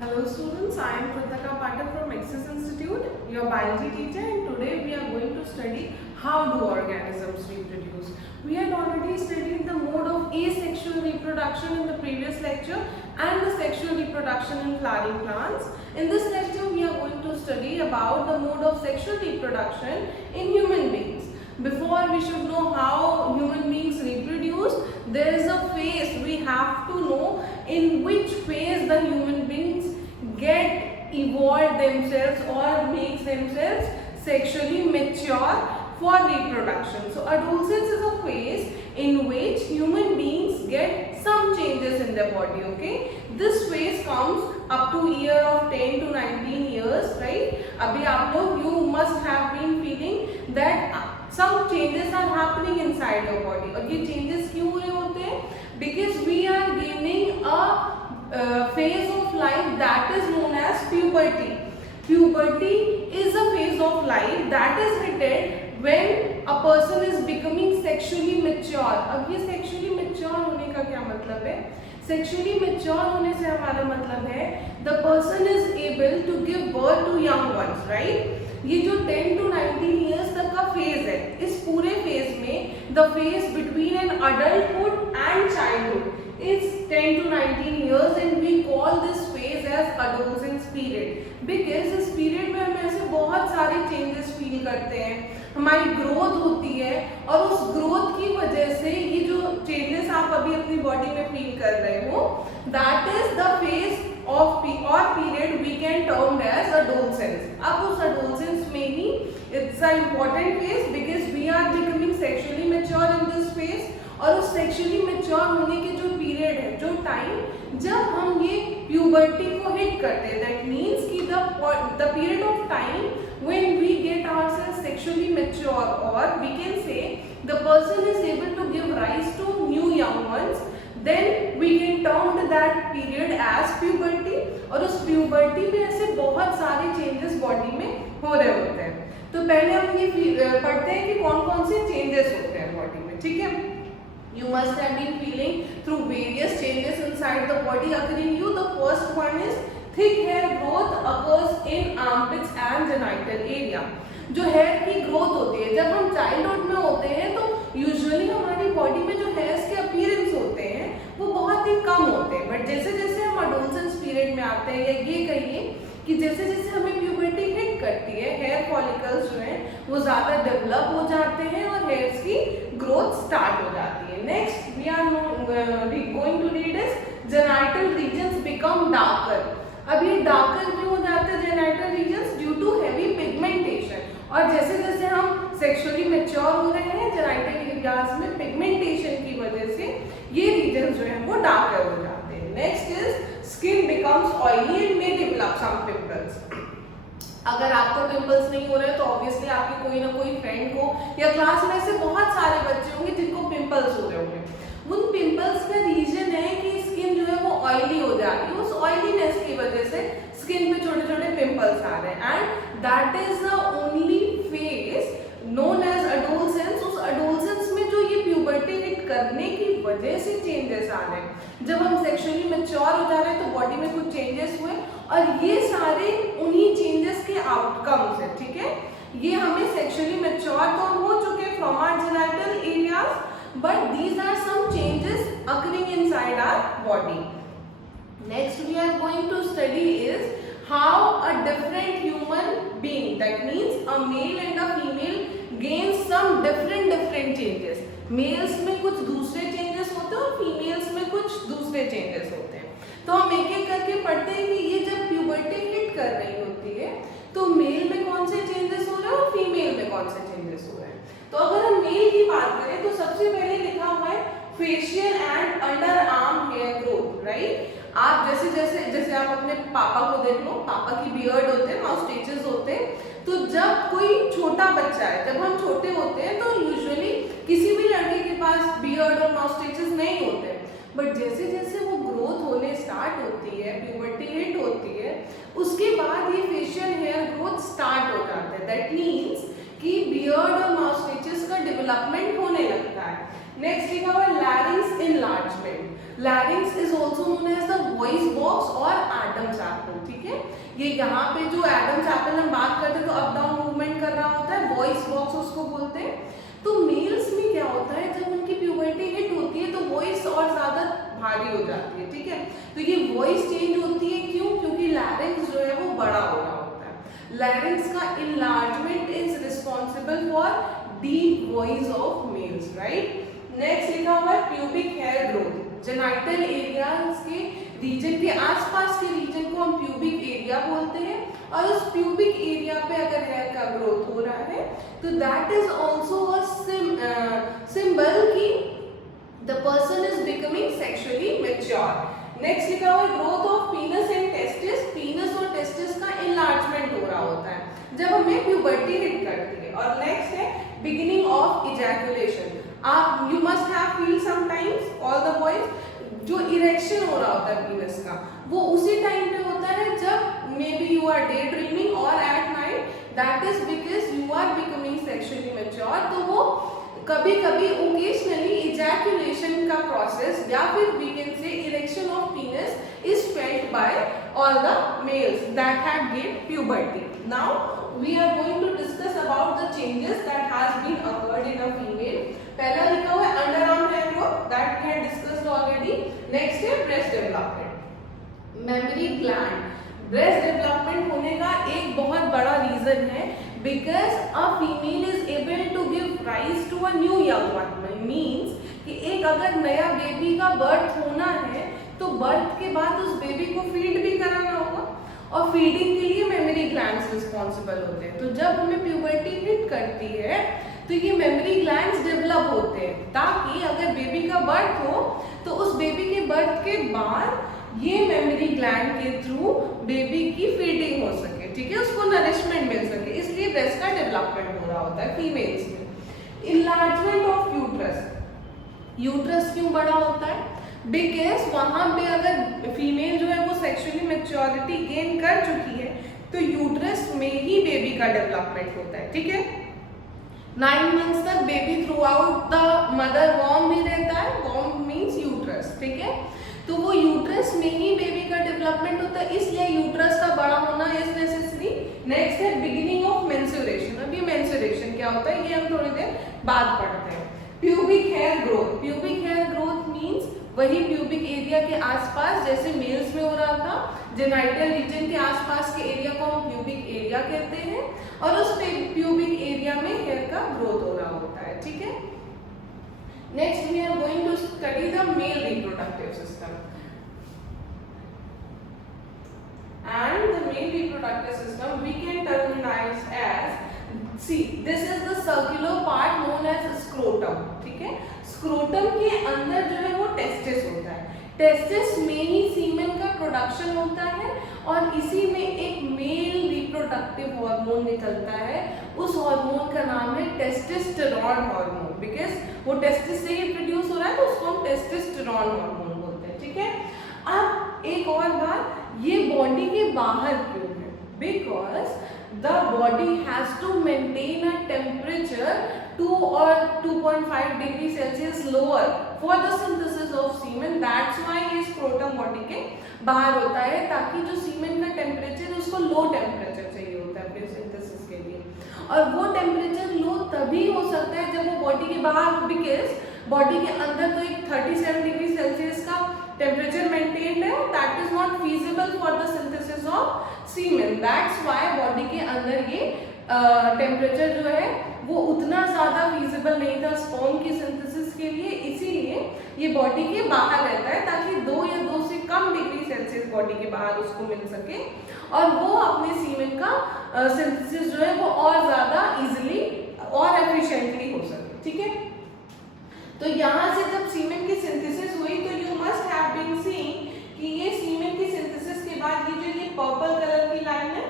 Hello students, I am Kritaka Pathak from Axis Institute, your biology teacher, and today we are going to study how do organisms reproduce. We had already studied the mode of asexual reproduction in the previous lecture and the sexual reproduction in flowering plants. In this lecture we are going to study about the mode of sexual reproduction in human beings. Before we should know how human beings reproduce, there is a phase we have to know in which phase the human beings get evolve themselves or makes themselves sexually mature for reproduction. So adolescence is a phase in which human beings get some changes in their body. Okay, this phase comes up to year of 10 to 19 years, right? Abhi aap log, you must have been feeling that some changes are happening inside your body. और ये changes क्यों हो रहे होते हैं? Because we are gaining a phase of life that is known as puberty. Puberty is a phase of life that is hit when a person is becoming sexually mature. अब ये sexually mature होने का क्या मतलब है? Sexually mature होने से हमारा मतलब है the person is able to give birth to young ones, right? ये जो 10 to 19 years तक का फेज है, इस पूरे फेज में the phase between an adulthood and childhood is 10 to 19 years and we call this phase as adolescence period because इस period में हम ऐसे बहुत सारे चेंजेस फील करते हैं, हमारी ग्रोथ होती है और उस ग्रोथ की वजह से ये जो चेंजेस आप अभी अपनी बॉडी में फील कर रहे हो that is the phase of or period we can term as adolescence. अब उस adolescence में ही it's an important phase because we are becoming sexually mature in this phase और उस sexually mature होने के जो period है, जो time जब हम ये puberty को hit करते हैं, that means कि the period of time when we get ourselves sexually mature or we can say the person is able to give rise to new young ones, then we can term that period as puberty और उस puberty में ऐसे बहुत सारे changes body में हो रहे होते हैं. तो पहले हम ये पढ़ते हैं कि कौन कौन से changes होते हैं body में, ठीक है? You must have been feeling through various changes inside the body occurring you. The first one is thick hair growth occurs in armpits and genital area. जो हेयर की ग्रोथ होती है, जब हम चाइल्डहुड में होते हैं तो यूजुअली हमारी बॉडी में जो हेयर्स के अपीयरेंस होते हैं वो बहुत ही कम होते हैं, बट जैसे जैसे हम एडोलसेंस पीरियड में आते हैं या ये कहिए कि जैसे जैसे हमें प्यूबर्टी हिट करती है, हेयर फॉलिकल्स जो हैं वो ज़्यादा डेवलप हो जाते हैं और हेयर्स की ग्रोथ स्टार्ट हो जाती है. Next we are going to read is genital regions become darker. अब ये डार्कर क्यों हो जाते हैं genital regions? Due to heavy pigmentation. और जैसे जैसे हम सेक्सुअली मैच्योर हो रहे हैं जेनाइटल एरियाज में पिगमेंटेशन की वजह से ये रीजन जो है वो डार्कर हो जाते हैं. Next is skin becomes oily and may develop some pimples. अगर आपको पिंपल्स नहीं हो रहे हैं तो ऑब्वियसली आपके कोई ना कोई फ्रेंड को या क्लास में ऐसे बहुत सारे बच्चे होंगे जिनको पिंपल्स हो रहे होंगे. उन पिंपल्स का रीजन है कि स्किन जो है वो ऑयली हो जा रही है, उस ऑयलीनेस की वजह से स्किन पे छोटे छोटे पिंपल्स आ रहे हैं and that is the only phase known as adolescence. उस एडोलसेंस में जो ये प्यूबर्टी हिट करने की वजह से चेंजेस आ रहे हैं, जब हम सेक्सुअली मैच्योर हो जा रहे हैं तो बॉडी में कुछ चेंजेस हुए और ये सारे उन्हीं चेंजेस के आउटकम्स है, ठीक है? ये हमें सेक्सुअली मैच्योर तो हम हो चुके from our genital areas but these are some changes occurring inside our body. Next we are going to study is how a different human being, that means a male and a female, gains some different changes. Males में कुछ दूसरे changes होते हैं और females में कुछ दूसरे changes होते हैं. तो हम एक एक करके पढ़ते हैं कि ये जब puberty hit कर रही होती है तो मेल में कौन से changes हो रहे हैं और फीमेल में कौन से changes हो रहे हैं. तो अगर हम मेल की बात करें तो सबसे पहले लिखा हुआ है facial and underarm hair growth, right? आप जैसे आप अपने पापा को देख लो, पापा की बियर्ड होते हैं, माउस्टेचेस होते हैं. तो जब कोई छोटा बच्चा है, जब हम छोटे होते हैं तो यूजुअली किसी भी लड़के के पास बियर्ड और माउस्टेचेस नहीं होते, बट जैसे जैसे वो ग्रोथ होने स्टार्ट होती है, प्यूबर्टी हिट होती है, उसके बाद ये फेशियल हेयर ग्रोथ स्टार्ट हो जाता है. दैट मीन्स कि बियर्ड और माउस्टेचेस का डेवलपमेंट होने लगता है. नेक्स्ट लिखा हुआ है larynx enlargement. Larynx is also known as the voice box और एडम्स एप्पल, ठीक है। ये यहाँ पे जो एडम्स एप्पल हम बात करते हैं तो अप डाउन मूवमेंट कर रहा होता है, वॉइस बॉक्स उसको बोलते हैं। तो मेल्स में क्या होता है, जब उनकी प्यूबर्टी हिट होती है तो वॉइस और ज्यादा भारी हो जाती है, ठीक है। तो ये वॉइस चेंज होती है, क्यों? क्योंकि लैरिंक्स जो है वो बड़ा हो रहा होता है। लैरिंक्स का enlargement is responsible for deep voice of males, right. Next लिखा हुआ है pubic hair growth. Genital areas के रीजन के आसपास के रीजन को हम प्यूबिक एरिया बोलते हैं, और उस प्यूबिक एरिया पे अगर हेयर का ग्रोथ हो रहा है तो that is also a symbol कि the person is becoming sexually mature. Next लिखा हुआ है growth of penis and testis. Penis और टेस्टिस का इनलार्जमेंट हो रहा होता है जब हमें प्यूबर्टी हिट करती है। और नेक्स्ट है बिगिनिंग ऑफ इजैकुलेशन। आप you must have feel sometimes all the boys, जो इरेक्शन हो रहा होता है पीनस का वो उसी टाइम पे होता है जब maybe you are daydreaming और at night, that is because you are becoming sexually mature. तो वो कभी कभी ओकेजनली इजैकुलेशन का प्रोसेस या फिर we can say erection of penis is felt by all the males that had get puberty. Now we are going to discuss about the changes that has been occurred in a female. पहला लिखा हुआ है underarm hair growth, that we had discussed already. Next है breast development. Mammary gland. Breast development होने का एक बहुत बड़ा reason है because a female is able to give rise to a new young one. Means कि एक अगर नया बेबी का बर्थ होना है तो बर्थ के बाद उस बेबी को फीड भी कराना होगा, और फीडिंग के लिए मेमोरी ग्लैंड्स रिस्पॉन्सिबल होते हैं। तो जब हमें प्यूबर्टी हिट करती है तो ये मेमोरी ग्लैंड्स डेवलप होते हैं, ताकि अगर बेबी का बर्थ हो तो उस बेबी के बर्थ के बाद ये मेमोरी ग्लैंड के थ्रू बेबी की फीडिंग हो सके, ठीक है, उसको नरिशमेंट मिल सके। इसलिए ब्रेस्ट का डेवलपमेंट हो रहा होता है फीमेल्स में। Enlargement of uterus. यूट्रस क्यों बड़ा होता है? बिकॉज वहां पे अगर फीमेल जो है वो सेक्सुअली मैच्योरिटी गेन कर चुकी है तो यूट्रस में ही बेबी का डेवलपमेंट होता है, ठीक है। 9 मंथ्स तक baby throughout the mother वॉर्म भी रहता है, वॉर्म मीन्स यूट्रस, ठीक है। तो वो यूट्रस में ही बेबी का डेवलपमेंट होता है, इसलिए यूट्रस का बड़ा होना इज नेसेसरी। नेक्स्ट है बिगिनिंग ऑफ मेंस्ट्रुएशन। अब ये मेंस्ट्रुएशन क्या होता है ये हम थोड़ी देर बाद पढ़ते हैं। Pubic hair growth. Pubic hair growth means वही प्यूबिक एरिया के आसपास जैसे मेल्स में हो रहा था, जेनाइटल रीजन के आसपास के एरिया को हम प्यूबिक एरिया कहते हैं, और उस प्यूबिक एरिया में हेयर का ग्रोथ हो रहा होता है, ठीक है। Next we are going to study the male reproductive system and the male reproductive system we can terminize as, see this is the circular part known as scrotum, ठीक है। स्क्रोटम के अंदर जो है वो टेस्टिस होता है, टेस्टिस में ही सीमेन का प्रोडक्शन होता है, और इसी में एक मेल रिप्रोडक्टिव हार्मोन निकलता है। उस हार्मोन का नाम है टेस्टोस्टेरोन हार्मोन, बिकॉज वो टेस्टिस से ही प्रोड्यूस हो रहा है तो उसको हम टेस्टोस्टेरोन हार्मोन बोलते हैं, ठीक है। अब एक और बात, ये बॉडी के बाहर क्यों है? Because the body has to maintain a temperature 2 or 2.5 degree Celsius lower for the synthesis of semen. That's why ये स्क्रोटम बॉडी के बाहर होता है, ताकि जो सीमेन का टेम्परेचर उसको लो टेम्परेचर चाहिए होता है अपने सिंथेसिस के लिए, और वो टेम्परेचर लो तभी हो सकता है जब वो बॉडी के बाहर, बिकॉज बॉडी के अंदर तो एक 37 डिग्री सेल्सियस का टेम्परेचर मेंटेन्ड है, that is not feasible for the synthesis of semen. That's why body के अंदर ये टेम्परेचर जो है वो उतना ज़्यादा फीजिबल नहीं था स्पर्म की सिंथेसिस के लिए, इसीलिए ये बॉडी के बाहर रहता है, ताकि 2 या 2 से कम डिग्री सेल्सियस बॉडी के बाहर उसको मिल सके, और वो अपने सीमेन का सिंथेसिस जो है वो और ज़्यादा इजीली और एफिशिएंटली हो सके, ठीक है। तो यहाँ से जब सीमेन की सिंथेसिस हुई तो you must have been seeing कि ये सीमेन की सिंथेसिस के बाद ये पर्पल कलर की लाइन है,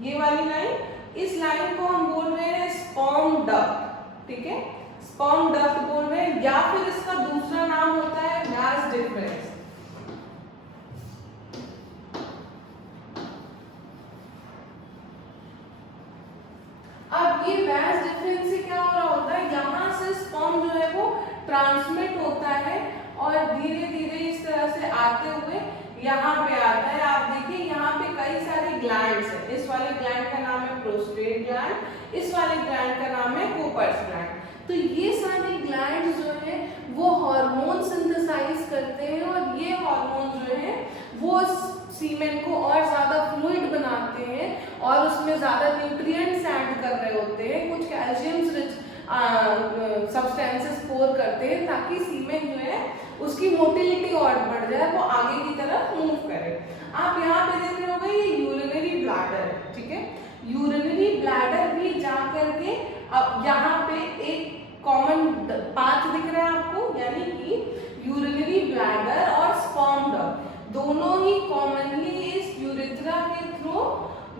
ये वाली लाइन, इस लाइन को हम बोल रहे हैं स्पर्म डक्ट, ठीक है, स्पर्म डक्ट बोल रहे हैं, या फिर इसका दूसरा नाम होता है वास डिफरेंस। अब ये वास डिफरेंस से क्या हो रहा होता है, यहाँ से स्पर्म जो है वो ट्रांसमिट होता है और धीरे धीरे आते हुए यहाँ पे आता है। आप देखिए यहाँ पे कई सारे ग्लैंड्स हैं। इस वाले ग्लैंड का नाम है प्रोस्टेट ग्लैंड, इस वाले ग्लैंड का नाम है कूपर्स ग्लैंड। तो ये सारे ग्लैंड जो है वो हार्मोन सिंथेसाइज करते हैं और ये हार्मोन जो है वो सीमेन को और ज्यादा फ्लूइड बनाते हैं और उसमें ज्यादा न्यूट्रिएंट्स ऐड कर रहे होते हैं, कुछ कैल्शियम रिच सब्सटेंसेस पोर करते हैं ताकि सीमेन जो है उसकी मोटिलिटी और बढ़ जाए, वो आगे की तरफ मूव करे। आप यहाँ पे देख रहे होंगे ये यूरिनरी ब्लैडर है, ठीक है। यूरिनरी ब्लैडर भी जा करके अब यहाँ पे एक कॉमन पाथ दिख रहा है आपको, यानी कि यूरिनरी ब्लैडर और स्पर्म डक्ट दोनों ही कॉमनली इस यूरेथ्रा के थ्रू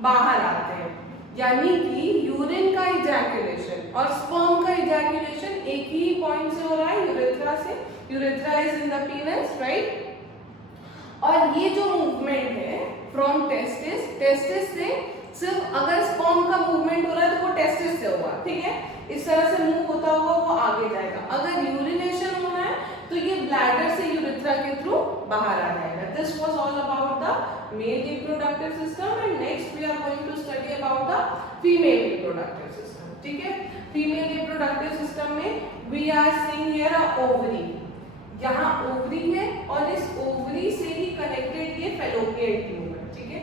बाहर आते हैं, यानी कि यूरिन का इजैकुलेशन और स्पर्म का इजैकुलेशन एक ही पॉइंट से हो रहा है, यूरेथ्रा से। Urethra is in the पीनस, right. और ये जो मूवमेंट है फ्रॉम टेस्टिस से सिर्फ अगर स्पर्म का मूवमेंट हो रहा है तो वो टेस्टिस से होगा, ठीक है। इस तरह से मूव होता होगा वो आगे जाएगा। अगर यूरिनेशन होना है तो ये ब्लैडर से यूरेथ्रा के थ्रू बाहर आ जाएगा। This was all about the male reproductive system and next we are going to study about the female reproductive system, ठीक है। फीमेल रिप्रोडक्टिव सिस्टम में we are seeing here a ovary, यहाँ ovary है और इस ओवरी से ही connected ये फैलोपियन ट्यूब है, ठीक है।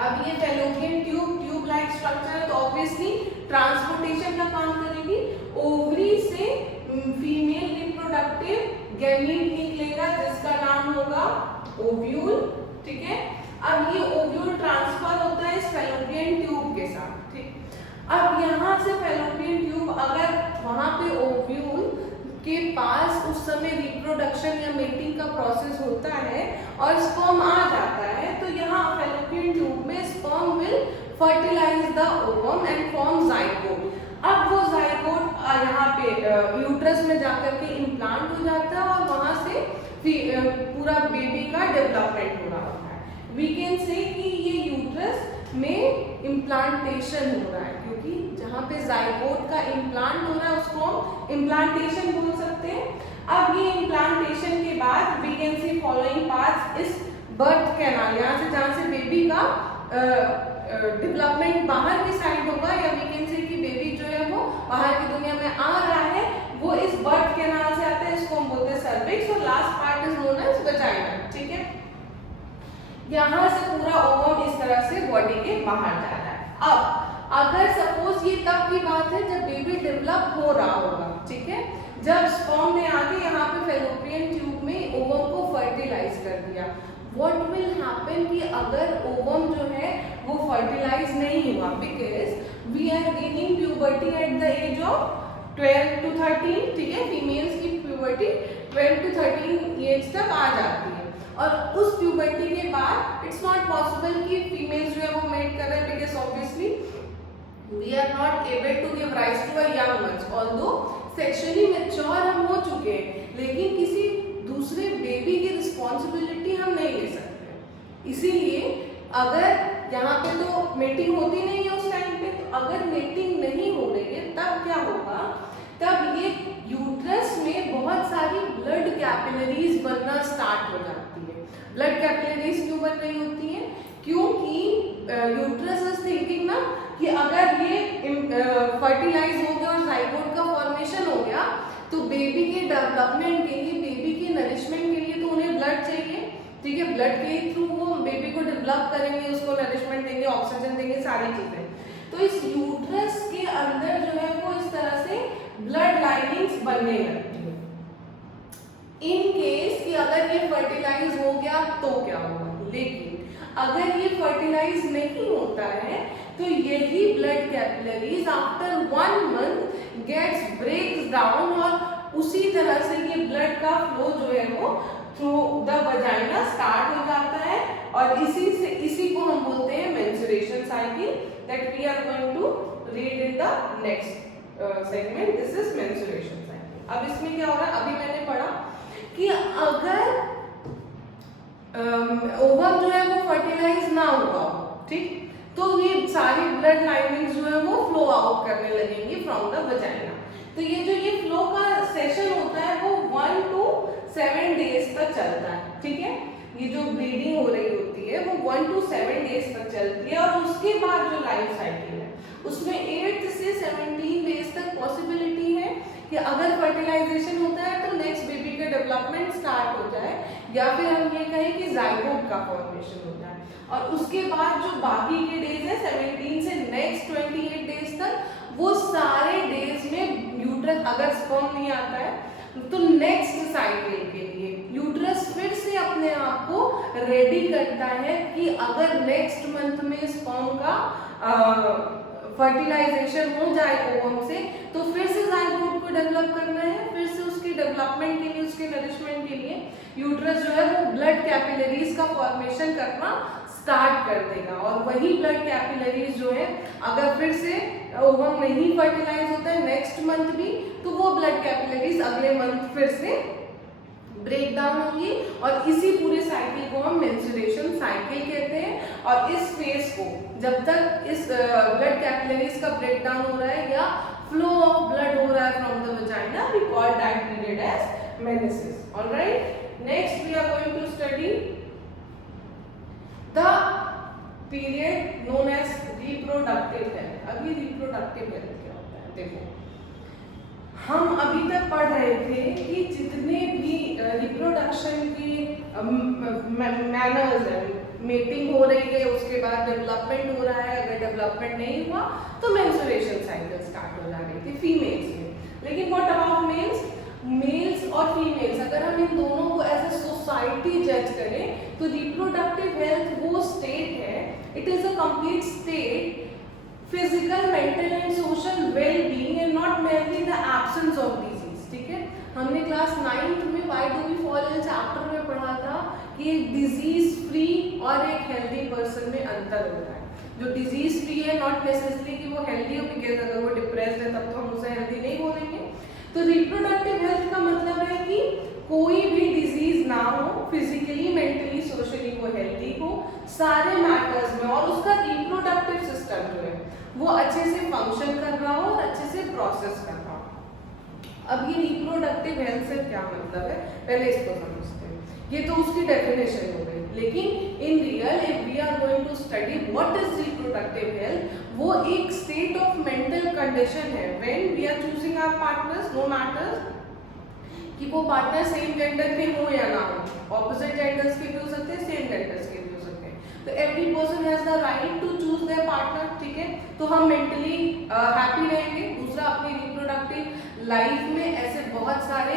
अब ये फैलोपियन ट्यूब लाइक स्ट्रक्चर है तो ऑब्वियसली ट्रांसपोर्टेशन का काम करेगी। ओवरी से फीमेल रिप्रोडक्टिव गैमीट निकलेगा जिसका नाम होगा ओव्यूल, ठीक है। अब ये ओव्यूल ट्रांसफर होता है इस फैलोपियन ट्यूब के साथ, ठीक। अब यहाँ से फैलोपियन ट्यूब अगर वहां पे ओव्यूल के पास उस समय रिप्रोडक्शन या मेटिंग का प्रोसेस होता है और स्पर्म आ जाता है तो यहाँ फैलोपियन ट्यूब में sperm will fertilise the ovum and form zygote. अब वो जाइगोट यहाँ पे यूट्रस में जाकर के इम्प्लांट हो जाता है और वहां से पूरा बेबी का डेवलपमेंट हो रहा होता है। वी कैन से कि ये यूट्रस में इम्प्लांटेशन हो रहा है, क्योंकि जहाँ पे जाइगोट का इम्प्लांट हो रहा है उसको हम इम्प्लांटेशन बोल सकते हैं। अब ये इम्प्लांटेशन के बाद we can see following parts is birth canal, यहाँ से जहाँ से बेबी का डेवलपमेंट बाहर की साइड होगा या वी कैन से कि बेबी जो है वो बाहर की दुनिया में आ रहा है वो इस बर्थ कैनाल से आता है, इसको हम बोलते हैं सर्विक्स और last part is known as vagina, ठीक है। यहाँ से पूरा ओवम इस तरह से बॉडी के बाहर जा रहा है। अब अगर सपोज ये तब की बात है जब बेबी डेवलप हो रहा होगा, ठीक है, जब स्पर्म ने आके यहाँ पे फैलोपियन ट्यूब में ओवम को फर्टिलाइज कर दिया। व्हाट विल हैपन कि अगर ओवम जो है वो फर्टिलाइज नहीं हुआ, because we are gaining puberty at the age of 12 to 13, ठीक है। फीमेल्स की प्यूबर्टी 12 to 13 एज तक आ जाती है और उस प्यूबर्टी के बाद इट्स नॉट पॉसिबल कि फीमेल्स जो है वो मेट कर रहे हैं, because obviously we are not able to give rise to a young ones. Although sexually mature हम हो चुके हैं लेकिन किसी दूसरे बेबी की रिस्पॉन्सिबिलिटी हम नहीं ले सकते। इसीलिए अगर यहाँ पे तो मेटिंग होती नहीं है उस टाइम पे, तो अगर मेटिंग नहीं हो रही है तब क्या होगा, तब ये यूट्रस में बहुत सारी ब्लड कैपिलरीज बनना स्टार्ट हो जाती है। ब्लड कैपिलरीज क्यों बन रही होती हैं? क्योंकि यूट्रस इज थिंकिंग ना कि अगर ये फर्टिलाइज हो गया और जाइगोट का फॉर्मेशन हो गया तो बेबी के डेवलपमेंट के लिए, बेबी के नरिशमेंट के लिए तो उन्हें ब्लड चाहिए, ठीक है। ब्लड के थ्रू वो बेबी को डेवलप करेंगे, उसको नरिशमेंट देंगे, ऑक्सीजन देंगे, सारी चीजें। तो इस यूट्रस के अंदर जो है वो इस तरह से ब्लड लाइनिंग्स बनने लगती है। इन केस कि अगर ये फर्टिलाइज हो गया तो क्या होगा, लेकिन अगर ये फर्टिलाइज नहीं होता है तो यही blood capillaries after 1 month gets breaks down और उसी तरह से ये ब्लड का फ्लो जो है वो थ्रू द वजाइना स्टार्ट हो जाता है और इसी को हम बोलते हैं menstruation cycle, that we are going to read in the next segment. This is menstruation cycle. अब इसमें क्या हो रहा है, अभी मैंने पढ़ा कि अगर ओवम जो है वो फर्टिलाइज ना हुआ, ठीक, तो ये सारी ब्लड लाइनिंग्स जो है वो फ्लो आउट करने लगेंगी फ्रॉम द वजाइना। तो ये जो ये फ्लो का सेशन होता है वो 1 to 7 days तक चलता है, ठीक 1 to 7 डेज तक चलती है, और उसके बाद जो लाइफ साइकिल है उसमें 8 से 17 डेज तक पॉसिबिलिटी है कि अगर फर्टिलाइजेशन होता है तो नेक्स्ट बेबी का डेवलपमेंट स्टार्ट हो जाए, या फिर हम ये कहें कि जाइगोट का फॉर्मेशन होता है। और उसके बाद जो बाकी के डेज है 17 से नेक्स्ट 28 डेज तक, वो सारे डेज में यूट्रस अगर स्पर्म नहीं आता है तो नेक्स्ट साइकिल के लिए यूट्रस फिर से अपने आप को रेडी करता है कि अगर नेक्स्ट मंथ में स्पर्म का फर्टिलाइजेशन हो जाए ओवम से, तो फिर से जाइगोट को डेवलप करना है, फिर से उसके डेवलपमेंट के लिए, उसके नरिशमेंट के लिए यूट्रस जो है वो ब्लड कैपिलरीज का फॉर्मेशन करना स्टार्ट कर देगा। और वही ब्लड कैपिलरीज जो है अगर फिर से ओवम नहीं फर्टिलाइज होता है नेक्स्ट मंथ भी, तो वो ब्लड कैपिलरीज अगले मंथ फिर से ब्रेक डाउन होंगी, और इसी पूरे साइकिल को हम मेंस्ट्रुएशन साइकिल कहते हैं। और इस फेज को जब तक इस ब्लड कैपिलरीज का ब्रेक डाउन हो रहा है या फ्लो ऑफ ब्लड हो रहा है from the vagina, we call that period as menesis. Alright, next we are going to study the period known as reproductive health. अभी रिप्रोडक्टिव हेल्थ क्या होता है? देखो, हम अभी तक पढ़ रहे थे कि जितने भी रिप्रोडक्शन की मैनर्स हैं, मेटिंग हो रही है, उसके बाद डेवलपमेंट हो रहा है, अगर डेवलपमेंट नहीं हुआ तो मेंस्ट्रुएशन साइकिल स्टार्ट हो जा रही थी फीमेल्स में। लेकिन व्हाट अबाउट मेल्स? मेल्स और फीमेल्स, अगर हम इन दोनों को एज ए सोसाइटी जज करें तो रिप्रोडक्टिव हेल्थ वो स्टेट है, it is a complete state, physical, mental and social well being and not merely the absence of disease. ठीक है, हमने क्लास 9th में why do we fall in chapter में पढ़ा था कि एक डिजीज फ्री और एक हेल्दी पर्सन में अंतर होता है। जो डिजीज फ्री है नॉट नेसेसरी कि वो हेल्दी हो, बिकॉज अगर वो डिप्रेस्ड है तब तो हम उसे हेल्दी नहीं बोलेंगे। तो रिप्रोडक्टिव हेल्थ का मतलब है कि कोई भी डिजीज ना हो, फिजिकली, मेंटली, सोशली वो हेल्दी हो सारे मैटर्स में, और उसका रिप्रोडक्टिव सिस्टम जो है वो अच्छे से फंक्शन कर रहा हो और अच्छे से प्रोसेस कर रहा हो। अब ये रिप्रोडक्टिव हेल्थ से क्या मतलब है, पहले इसको समझते हैं। ये तो उसकी डेफिनेशन हो गई, लेकिन in real if we are going to study what is reproductive health, वो एक स्टेट ऑफ मेंटल कंडीशन है when we are choosing our partners, no matters कि वो पार्टनर सेम जेंडर के हो या ना हो, ऑपोजिट जेंडर्स के भी हो सकते हैं, सेम जेंडर्स के भी हो सकते हैं। तो every person has the right to choose their partner. ठीक है, तो हम मेंटली हैप्पी रहेंगे। दूसरा, अपनी रिप्रोडक्टिव लाइफ में ऐसे बहुत सारे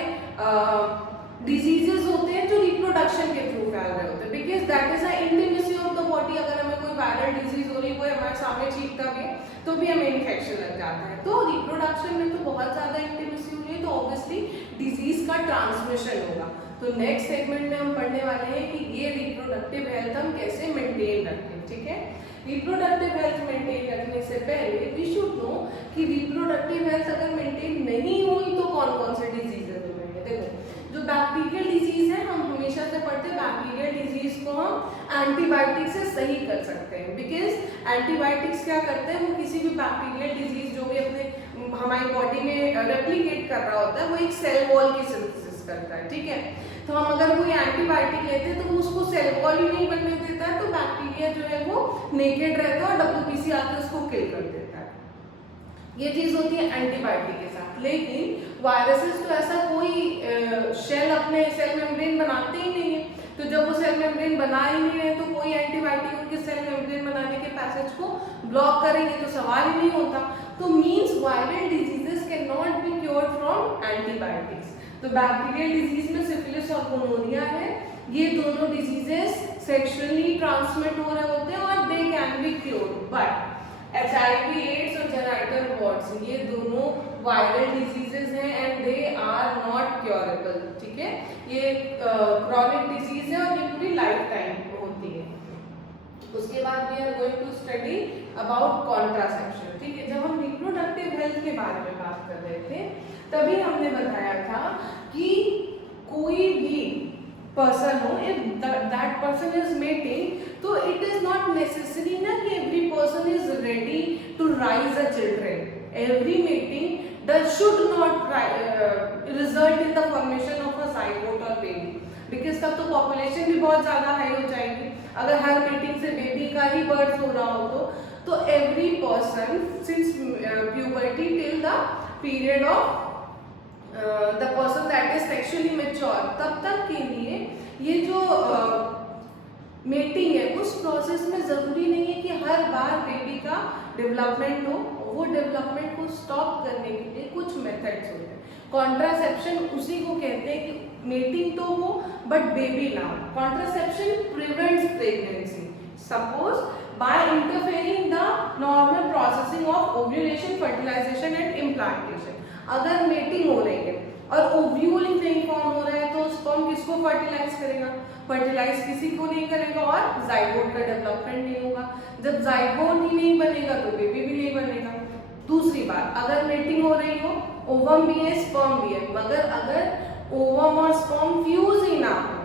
डिजीजेस होते हैं जो रिप्रोडक्शन के थ्रू फैल रहे होते हैं, because that is a intimacy of the body. अगर हमें कोई वायरल डिजीज हो रही है, कोई हमारे सामने चीखता भी है तो भी हमें इन्फेक्शन लग जाता है। तो रिप्रोडक्शन में तो बहुत ज्यादा इंटिमेसी हो रही है, तो ऑब्वियसली डिजीज का ट्रांसमिशन होगा। तो नेक्स्ट सेगमेंट में हम पढ़ने वाले हैं कि ये रिप्रोडक्टिव हेल्थ हम कैसे मेंटेन रखें। ठीक है, रिप्रोडक्टिव हेल्थ मेंटेन रखने से पहले वी शुड नो कि रिप्रोडक्टिव हेल्थ अगर मेंटेन नहीं हुई तो कौन कौन से डिजीजेस हो रहे हैं। देखो, जो बैक्टीरियल डिजीज है, हम हमेशा से पढ़ते हैं बैक्टीरियल डिजीज को हम एंटीबायोटिक से सही कर सकते हैं, बिकॉज एंटीबायोटिक्स क्या करते हैं, वो किसी भी बैक्टीरियल डिजीज जो भी अपने हमारी बॉडी में रेप्लिकेट कर रहा होता है, वो एक सेल वॉल की सिंथेसिस करता है। ठीक है, तो हम अगर कोई एंटीबायोटिक लेते हैं तो वो उसको सेल वॉल ही नहीं बनने देता है, तो बैक्टीरिया जो है वो नेकेड रहता है और WBC आकर उसको किल कर देता है। ये चीज होती है एंटीबायोटिक के साथ। लेकिन वायरसेस तो ऐसा कोई शेल अपने सेल मेम्ब्रेन बनाते ही नहीं है, तो जब वो सेल मेम्ब्रेन बना ही नहीं रहे तो कोई एंटीबायोटिक उनके सेल मेम्ब्रेन बनाने के पैसेज को ब्लॉक करेंगे तो सवाल ही नहीं होता। तो means viral diseases can not be cured from antibiotics. तो बैक्टीरियल डिजीज में सिफिलिस और गोनोरिया है, ये दोनों डिजीजेस सेक्सुअली ट्रांसमिट हो रहे होते हैं और they can be cured. But HIV, AIDS और जेनिटल वॉर्ड्स ये दोनों वायरल डिजीजेस हैं and they are not curable. ठीक है, ये क्रॉनिक डिजीज है और ये पूरी लाइफ टाइम होती है। उसके बाद we are going to study about contraception. ठीक है, जब हम रिप्रोडक्टिव हेल्थ के बारे में बात कर रहे थे तभी हमने बताया था कि कोई भी पर्सन हो, if that person is mating, तो इट इज नॉट नेसेसरी ना कि every person is ready to rise a children. Every mating should not result in the formation of a zygote or baby, because तब तो population भी बहुत ज्यादा high हो जाएगी। अगर हर मीटिंग से बेबी का ही बर्थ हो रहा हो तो every person since puberty till the period of the person that is sexually mature, तब तक के लिए ये जो मेटिंग है उस प्रोसेस में ज़रूरी नहीं है कि हर बार बेबी का डेवलपमेंट हो। वो डेवलपमेंट को स्टॉप करने के लिए कुछ मेथड्स होते हैं। कॉन्ट्रासेप्शन उसी को कहते हैं कि मेटिंग तो हो बट बेबी ना हो। Contraception prevents pregnancy suppose by interfering the normal processing of ovulation, fertilisation and implantation. अगर मेटिंग हो रही है और ओव्यूल नहीं फॉर्म हो रहा है तो स्पर्म किसको फर्टिलाइज करेगा? फर्टिलाइज किसी को नहीं करेगा और जाइगोट का डेवलपमेंट नहीं होगा। जब जाइगोट ही नहीं बनेगा तो बेबी भी नहीं बनेगा। दूसरी बात, अगर मेटिंग हो रही हो, ओवम भी है स्पर्म भी है, मगर अगर ओवम और स्पर्म फ्यूज ही ना हो,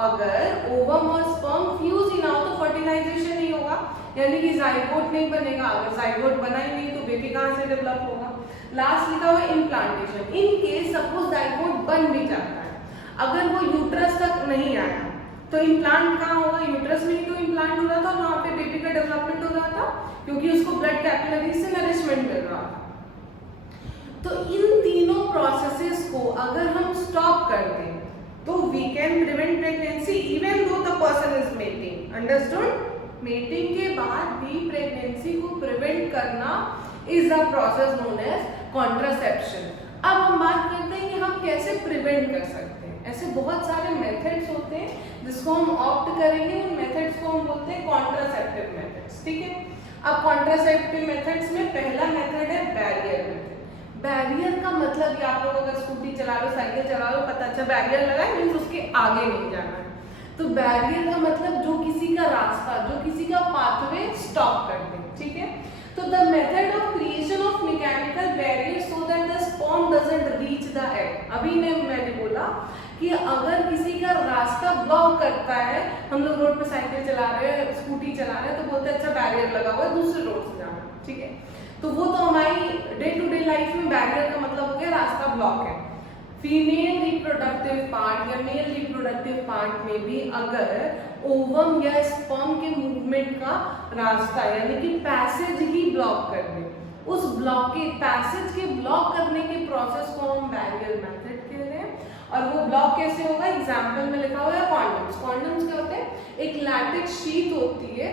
अगर ओवम और स्पर्म फ्यूज ही ना हो तो फर्टिलाइजेशन नहीं होगा, यानी कि जाइगोट नहीं बनेगा। अगर जाइगोट बना ही नहीं तो बेबी कहाँ से डेवलप होगा? लास्ट लिखा हुआ implantation. In case suppose zygote बन भी जाता है, अगर वो यूट्रस तक नहीं आया तो इम्प्लांट कहाँ होगा? यूट्रस में ही तो इम्प्लांट हो रहा था, वहां पे बेबी का डेवलपमेंट हो रहा था क्योंकि उसको ब्लड कैपिलरी से नरिशमेंट मिल रहा था। तो इन तीनों प्रोसेसेस को अगर हम स्टॉप कर दें तो we can prevent pregnancy even though the person is mating. Understood? Mating के बाद भी प्रेगनेंसी को प्रिवेंट करना is a process known as contraception. अब हम बात करते हैं कि हम कैसे प्रिवेंट कर सकते हैं। ऐसे बहुत सारे मेथड्स होते हैं जिसको हम ऑप्ट करेंगे, उन मेथड्स को हम बोलते हैं कॉन्ट्रासेप्टिव मेथड्स। ठीक है, अब कॉन्ट्रासेप्टिव मेथड्स में पहला मेथड है बैरियर मेथड। बैरियर का मतलब ये आप लोग अगर स्कूटी चला लो, साइकिल चला लो, पता अच्छा बैरियर लगा है मीन्स उसके आगे नहीं जाना है। तो बैरियर का मतलब जो किसी का रास्ता, जो किसी का पाथवे स्टॉप कर दे। ठीक है, तो the method of creation of mechanical barrier so that the sperm doesn't reach the egg. अभी मैंने बोला कि अगर किसी का रास्ता ब्लॉक करता है, हम लोग रोड पे साइकिल चला रहे हैं, स्कूटी चला रहे हैं, तो बोलते हैं अच्छा बैरियर लगा हुआ है, दूसरे रोड से जाना। ठीक है, तो वो तो हमारी डे टू डे लाइफ में बैरियर का मतलब हो गया रास्ता ब्लॉक है। फीमेल रिप्रोडक्टिव पार्ट या मेल रिप्रोडक्टिव पार्ट में भी अगर ओवम या स्पर्म के मूवमेंट का रास्ता यानी कि पैसेज ही ब्लॉक कर दे, उस ब्लॉक के पैसेज के ब्लॉक करने के प्रोसेस को हम बैरियर मेथड कह रहे हैं। और वो ब्लॉक कैसे होगा? एग्जाम्पल में लिखा हुआ है कॉन्डम्स। कॉन्डम्स क्या होते हैं? एक लैटेक्स शीट होती है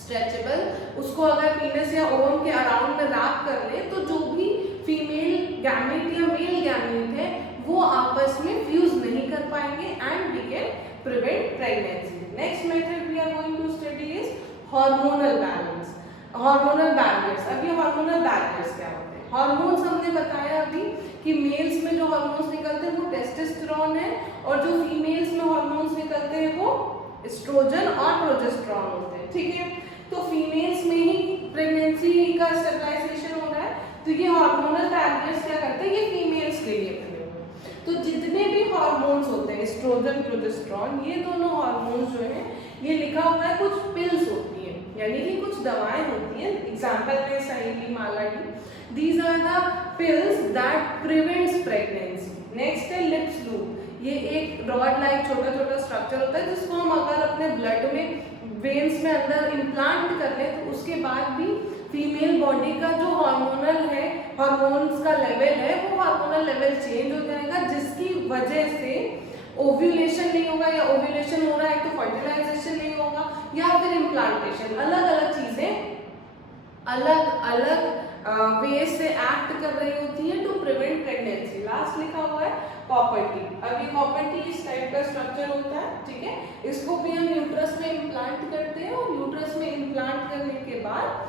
स्ट्रेचेबल, उसको अगर पीनस या ओवम के अराउंड में रैप कर ले तो जो भी फीमेल गैमेट या मेल गैमेट है वो आपस में फ्यूज नहीं कर पाएंगे and we can prevent pregnancy. Next method we are going to study is hormonal balance, hormonal barriers. अब ये हार्मोनल बैरियर्स क्या होते हैं? हार्मोन्स हमने बताया अभी कि मेल्स में जो हार्मोन्स निकलते हैं वो टेस्टोस्टेरोन है और जो फीमेल्स में हार्मोन्स निकलते हैं वो एस्ट्रोजन और प्रोजेस्टेरोन होते हैं। ठीक है, तो फीमेल्स में ही प्रेगनेंसी का स्टेबलाइजेशन हो रहा है, तो ये हार्मोनल बैरियर्स क्या करते हैं? ये फीमेल्स के लिए बने हुए हैं। तो जितने भी हार्मोन्स होते हैं एस्ट्रोजन प्रोजेस्टेरोन, ये दोनों हार्मोन्स जो हैं ये लिखा हुआ है कुछ पिल्स होती हैं यानी कि कुछ दवाएं होती हैं। एग्जाम्पल में सहेली माला की, these are the pills that prevents pregnancy. Next है लिप्स लूप, ये एक रॉड लाइक छोटा छोटा स्ट्रक्चर होता है जिसको हम अगर अपने ब्लड में वेन्स में अंदर इम्प्लांट कर लें तो उसके बाद भी फीमेल बॉडी का जो हार्मोनल है, हार्मोन्स का लेवल है, वो हार्मोनल लेवल चेंज हो जाएगा जिसकी वजह से ओव्यूलेशन नहीं होगा या ओव्यूलेशन हो रहा है तो फर्टिलाइजेशन नहीं होगा या फिर इम्प्लांटेशन। अलग अलग चीजें अलग अलग वे से एक्ट कर रही होती है टू प्रिवेंट प्रेगनेंसी। लास्ट लिखा हुआ है कॉपर टी। अब ये कॉपर टी इस टाइप का स्ट्रक्चर होता है। ठीक है, इसको भी हम यूट्रस में इम्प्लांट करते हैं और यूट्रस में इम्प्लांट करने के बाद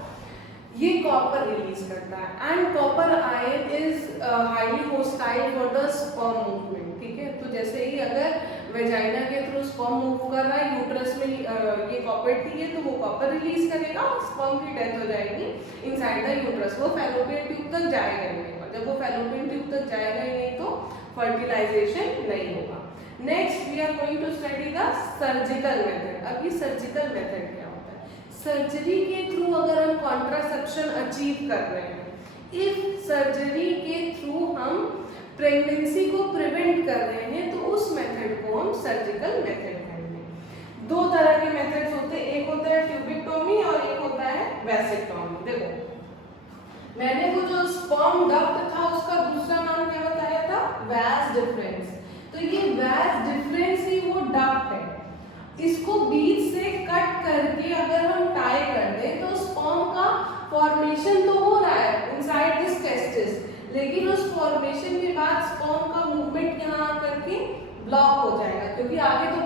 ये कॉपर रिलीज करता है and copper ion is highly hostile for the sperm movement. ठीक है, तो जैसे ही अगर वेजाइना के थ्रू स्पर्म मूव कर रहा है यूट्रस में ये कॉपर टी है तो वो कॉपर रिलीज करेगा और स्पर्म की डेथ हो जाएगी इनसाइड द यूट्रस, वो फैलोपियन ट्यूब तक जाएगा ही नहीं। और जब वो फैलोपियन ट्यूब तक जाएगा ही नहीं तो फर्टिलाइजेशन नहीं होगा। Next we are going to study the surgical method. अब ये सर्जिकल मेथड क्या होता है? सर्जरी के थ्रू अगर हम कॉन्ट्रासेप्शन अचीव कर रहे हैं, इफ सर्जरी के थ्रू हम प्रेगनेंसी को प्रिवेंट कर रहे हैं तो उस मेथड को हम सर्जिकल मेथड कहेंगे। दो तरह के मेथड वैसेक्टोमी। देखो मैंने वो जो स्पर्म डक्ट था उसका दूसरा नाम क्या बताया था, वैस डिफरेंस। तो ये वैस डिफरेंस ही वो डक्ट है, इसको बीच से कट करके अगर हम टाई कर दें तो स्पर्म का फॉर्मेशन तो हो रहा है इनसाइड दिस टेस्टिस, लेकिन उस फॉर्मेशन के बाद स्पर्म का मूवमेंट यहाँ करके ब्लॉक हो जाएगा, क्योंकि आगे तो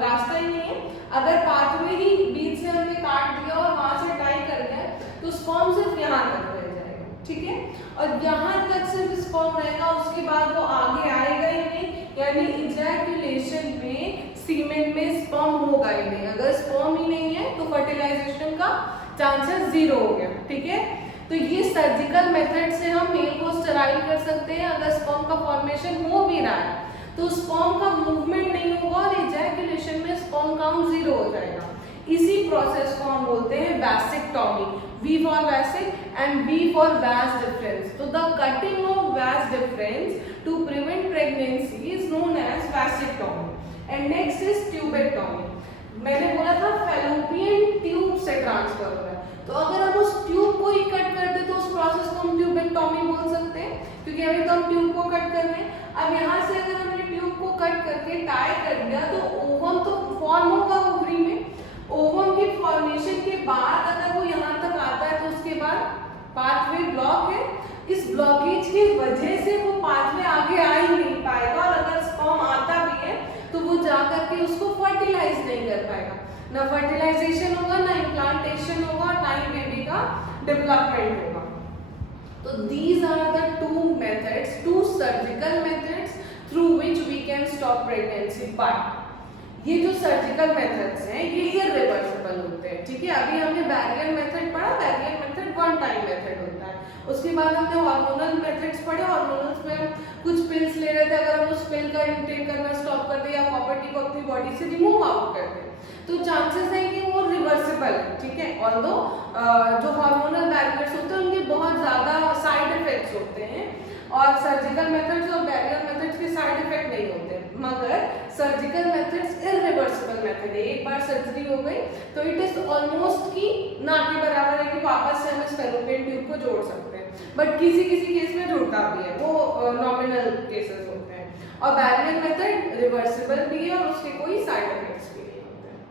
रास्ता ही नहीं है। अगर पाथवे ही बीच से हमने काट दिया और वहां से टाई कर दिया तो स्पर्म सिर्फ यहाँ तक रह जाएगा, ठीक है। और यहाँ तक सिर्फ स्पर्म रहेगा, उसके बाद वो आगे आएगा ही नहीं, यानी इजैकुलेशन में सीमेन में स्पर्म होगा ही नहीं। अगर स्पर्म ही नहीं है तो फर्टिलाइजेशन का चांसेस जीरो हो गया, ठीक है। तो ये सर्जिकल मेथड से हम मेल को स्टेराइल कर सकते हैं। अगर स्पर्म का फॉर्मेशन हो भी रहा है तो स्पर्म का मूवमेंट नहीं होगा और इजैकुलेशन में स्पर्म काउंट जीरो हो जाएगा। इसी प्रोसेस को हम बोलते हैं vasectomy, V for वैसिक and V for vas difference. So the cutting of vas difference to prevent pregnancy is known as vasectomy. And next is tubectomy. मैंने बोला था फैलोपियन ट्यूब से ट्रांसफर हो रहा है, तो अगर हम उस ट्यूब को ही कट कर दे तो उस प्रोसेस को हम ट्यूबेक्टोमी बोल सकते हैं, क्योंकि अभी तो हम ट्यूब को कट कर रहे हैं। अब यहाँ से अगर हमने ट्यूब को कट करके टाई कर दिया तो ओवम तो फॉर्म होगा ओवरी में। ओवम की फॉर्मेशन के बाद अगर वो यहाँ तक आता है तो उसके बाद पाथवे ब्लॉक है, इस ब्लॉकेज की वजह से वो पाथवे आगे आ ही नहीं पाएगा, और अगर स्पर्म आता भी है तो वो जाकर के उसको फर्टिलाइज नहीं कर पाएगा, ना फर्टिलाइजेशन होगा, ना इम्प्लांटेशन होगा, ना ही बेबी का डेवलपमेंट होगा। तो these are the two methods, two surgical methods through which we can stop pregnancy. But ये जो सर्जिकल मेथड्स हैं ये इररिवर्सिबल होते हैं, ठीक है। अभी हमने बैरियर मेथड पढ़ा, barrier method one time method होता है। उसके बाद हमने हार्मोनल मेथड्स पढ़े, हार्मोनल्स में हम कुछ पिल्स ले रहे थे, अगर हम उस पिल का इंटेक करना स्टॉप कर दे या प्रॉपर्टी को अपनी बॉडी से रिमूव आउट कर दे तो चांसेस है कि वो रिवर्सिबल है, ठीक है। ऑल्दो जो हार्मोनल बैरियर्स होते हैं उनके बहुत ज़्यादा साइड इफेक्ट्स होते हैं, और सर्जिकल मेथड्स और बैरियर मेथड्स के साइड इफेक्ट नहीं होते, मगर सर्जिकल मेथड्स इररिवर्सिबल मेथड है। एक बार सर्जरी हो गई तो इट इज ऑलमोस्ट की ना के बराबर है कि वापस से हम इस फैलोपियन ट्यूब को जोड़ सकते हैं, बट किसी किसी केस में जुड़ता भी है, वो नॉमिनल केसेस होते हैं। और बैरियर मेथड रिवर्सिबल भी है और उसके कोई साइड इफेक्ट्स भी नहीं होते हैं।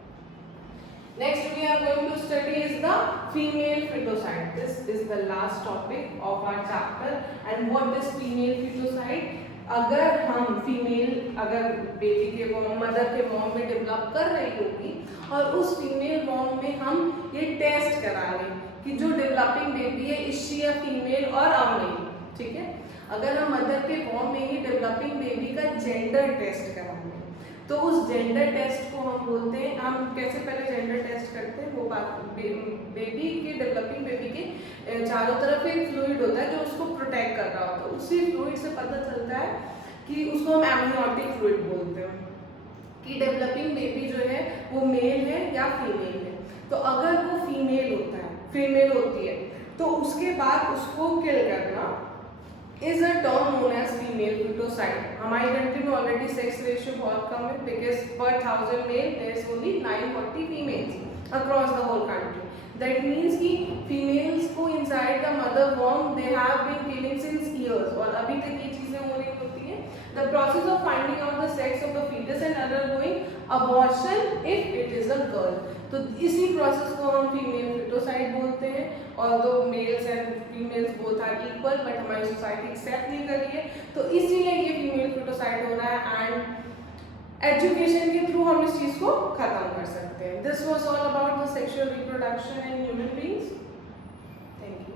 Next we are going to study is the female feticide. This is the last topic of our chapter. And what is female feticide? अगर हम फीमेल अगर बेबी के वॉर्म मदर के वॉर्म में डेवलप कर रही होगी और उस फीमेल वॉर्म में हम ये टेस्ट करा लें कि जो डेवलपिंग बेबी है इज शी अ फीमेल और अ मेल, ठीक है। अगर हम मदर के वॉर्म में ही डेवलपिंग बेबी का जेंडर टेस्ट करा लें तो उस जेंडर टेस्ट को हम बोलते हैं, हम कैसे पहले जेंडर टेस्ट करते हैं वो बात, बेबी के डेवलपिंग बेबी के चारों तरफ एक फ्लूइड होता है जो उसको प्रोटेक्ट कर रहा होता है, उसी फ्लूइड से पता चलता है कि उसको हम एमनियोटिक फ्लूइड बोलते हैं कि डेवलपिंग बेबी जो है वो मेल है या फीमेल है। तो अगर वो फीमेल होता है, फीमेल होती है तो उसके बाद उसको किल करना is a term known as female feticide. हमारी कंट्री में ऑलरेडी सेक्स रेशियो बहुत कम है, because per 1000 male there is only 940 females across the whole country. That means कि फीमेल्स को इनसाइड द मदर वॉर्म they have been killing since years, और अभी तक ये चीजें हो रही होती हैं। The process of finding out the sex of the foetus and undergoing abortion if it is a girl, तो इसी प्रोसेस को हम फीमेल फिटोसाइड बोलते हैं। और दो males and females both are equal, but हमारी सोसाइटी एक्सेप्ट नहीं कर रही है, तो इसीलिए ये फीमेल फिटोसाइड हो रहा है। एंड एजुकेशन के थ्रू हम इस चीज को खत्म कर सकते हैं। This was all about the sexual reproduction in human beings. Thank you.